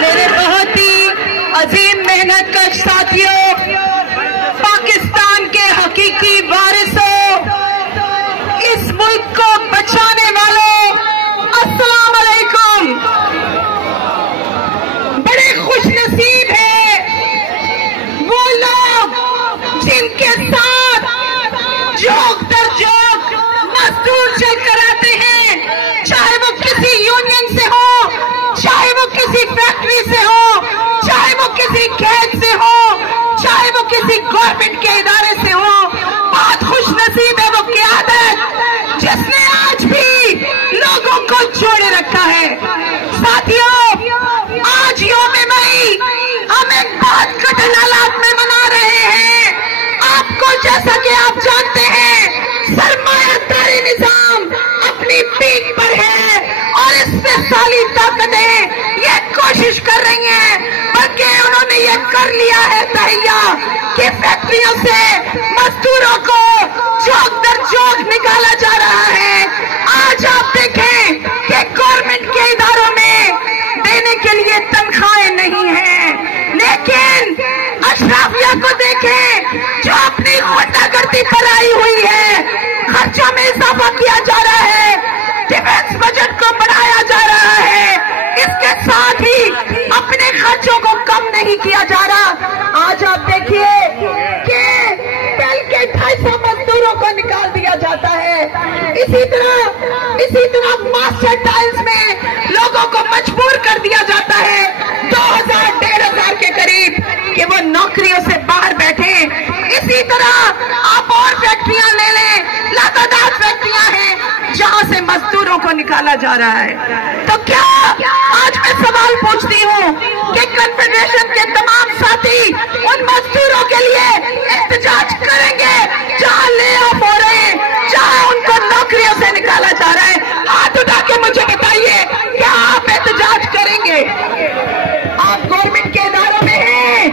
میرے بہت ہی عظیم محنت کش ساتھیوں، پاکستان کے حقیقی وارثوں، اس ملک کو بچانے والوں، السلام علیکم۔ بڑے خوش نصیب ہیں وہ لوگ جن کے ساتھ جوک در جوک مزدور چل کر آتے ہیں، چاہے وہ کسی یونین سے ہو، چاہے وہ کسی فیکٹری سے ہو، چاہے وہ کسی کھیت سے ہو، چاہے وہ کسی گورنمنٹ کے ادارے سے ہو۔ بہت خوش نصیب ہے وہ قیادت جس نے آج بھی لوگوں کو جوڑے رکھا ہے۔ ساتھیوں، آج یوم مئی ہم ایک بہت کٹھن حالات میں منا رہے ہیں۔ آپ کو جیسا کہ آپ جانتے ہیں سرمایہ داری نظام اپنی پیک پر ہے اور اس سے سالی طاقتیں یہ کوشش کر رہی ہیں، بلکہ انہوں نے یہ کر لیا ہے تہیا کہ فیکٹریوں سے مزدوروں کو جوک در جوک نکالا جا رہا ہے۔ آج آپ دیکھیں کہ گورنمنٹ کے اداروں میں دینے کے لیے تنخواہیں نہیں ہیں، لیکن اشرافیہ کو دیکھیں جو اپنی غنڈہ گردی پر آئی ہوئی ہے، خرچوں میں اضافہ کیا جا رہا ہے، ڈیفنس بجٹ کو بڑھایا جا رہا ہے، اس کے ساتھ ہی اپنے خرچوں کو کم نہیں کیا جا رہا۔ آج آپ دیکھیے کہ پہل کے 250 مزدوروں کو نکال دیا جاتا ہے۔ اسی طرح ماسٹر ٹائلز میں لوگوں کو مجبور کر دیا جاتا ہے 2000-1500 کے قریب کہ وہ نوکریوں سے باہر بیٹھیں۔ اسی طرح آپ اور فیکٹریاں لے لیں، لاتعداد فیکٹریاں ہیں جہاں سے مزدوروں کو نکالا جا رہا ہے۔ تو کیا آج میں سوال پوچھتی ہوں کہ کنفیڈریشن کے تمام ساتھی ان مزدوروں کے لیے احتجاج کریں گے جہاں لے آف ہو رہے ہیں، جہاں ان کو نوکریوں سے نکالا جا رہا ہے؟ ہاتھ اٹھا کے مجھے بتائیے کیا آپ احتجاج کریں گے؟ آپ گورنمنٹ کے اداروں میں ہیں،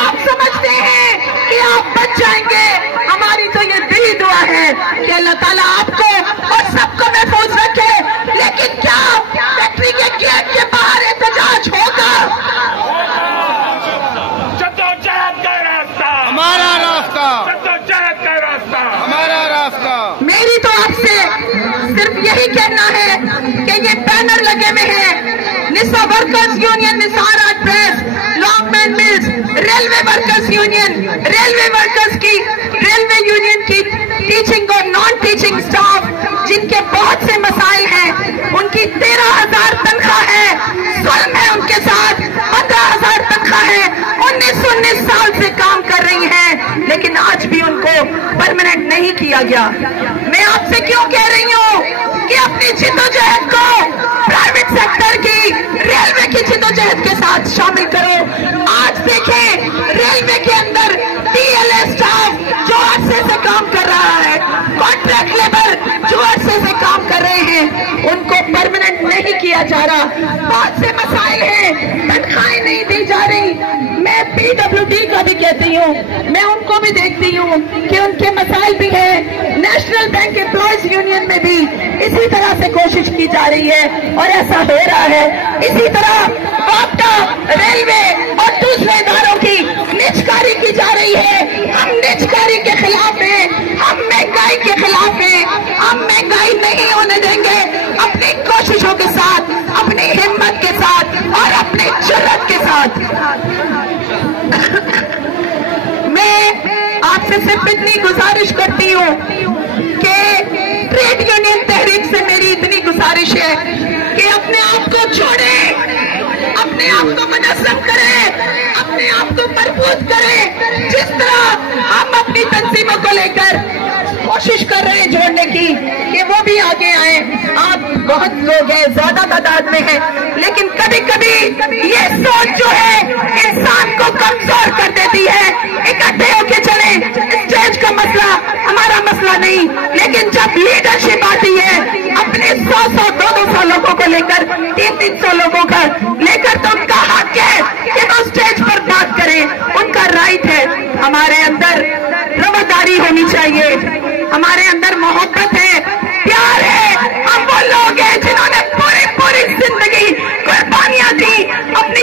آپ سمجھتے ہیں کہ آپ بچ جائیں گے۔ ہماری تو یہ دلی دعا ہے کہ اللہ تعالیٰ آپ کو اور سب کو محفوظ رکھے، لیکن کیا فیکٹری کے گیٹ کے باہر احتجاج ہوگا؟ جدوجہد کا راستہ ہمارا راستہ، جدوجہد کا راستہ ہمارا راستہ۔ میری تو آپ سے صرف یہی کہنا ہے کہ یہ بینر لگے ہوئے ہیں، نسا workers union, Nisar art press, long man mills, railway workers union, railway union کی ٹیچنگ اور نان ٹیچنگ سٹاف جن کے بہت سے مسائل ہیں، ان کی 13,000 تنخواہ ہے، ظلم ہے ان کے ساتھ، 15,000 تنخواہ ہے، 19 سال سے کام کر رہی ہیں، لیکن آج بھی ان کو پرماننٹ نہیں کیا گیا۔ میں آپ سے کیوں کہہ رہی ہوں کہ اپنی جدوجہد کو پرائیویٹ سیکٹر کی، ریلوے کی جدوجہد کے ساتھ شامل کرو۔ آج دیکھیں ریلوے کے اندر DLA سٹاف جو عرصے سے کام کر رہا ہے، کانٹریکٹ لیبر جو عرصے سے کام کر رہے ہیں، ان کو پرماننٹ نہیں کیا جا رہا۔ بہت سے مسائل ہیں، تنخواہیں نہیں دی جا رہی۔ میں PWD کا بھی کہتی ہوں، میں ان کو بھی دیکھتی ہوں کہ ان کے مسائل بھی ہیں۔ نیشنل بینک امپلائیز یونین میں بھی اسی طرح سے کوشش کی جا رہی ہے اور ایسا ہو رہا ہے۔ اسی طرح واپڈا، ریلوے اور دوسرے اداروں کی نجکاری کی جا رہی ہے۔ ہم نجکاری کے خلاف ہیں، ہم مہنگائی کے خلاف ہیں، ہم مہنگائی نہیں ہونے دیں گے۔ اپنی کوششوں کے ساتھ، اپنی ہمت کے ساتھ اور اپنی جرأت کے ساتھ میں آپ سے صرف اتنی گزارش کرتی ہوں کہ ٹریڈ یونین تحریک سے میری اتنی گزارش ہے کہ اپنے آپ کو چھوڑیں، اپنے آپ کو منظم کریں، اپنے آپ کو مربوط کریں، جس طرح ہم اپنی تنظیموں کو لے کر کوشش کر رہے ہیں جوڑنے کی کہ وہ بھی آگے آئیں۔ آپ بہت لوگ ہیں، زیادہ تعداد میں ہیں، لیکن کبھی کبھی یہ سوچ جو ہے انسان کو کمزور کر دیتی ہے۔ اکٹھے ہو کے چلیں، اسٹیج کا مسئلہ ہمارا مسئلہ نہیں، لیکن جب لیڈرشپ آتی ہے اپنے 100-200 لوگوں کو لے کر، 300 لوگوں کا لے کر، تو ان کا حق ہے کہ وہ اسٹیج پر بات کریں، ان کا رائٹ ہے۔ ہمارے اندر رواداری ہونی چاہیے، ہمارے اندر محبت ہے، پیار ہے۔ ہم وہ لوگ ہیں جنہوں نے پوری زندگی قربانیاں دی، اپنی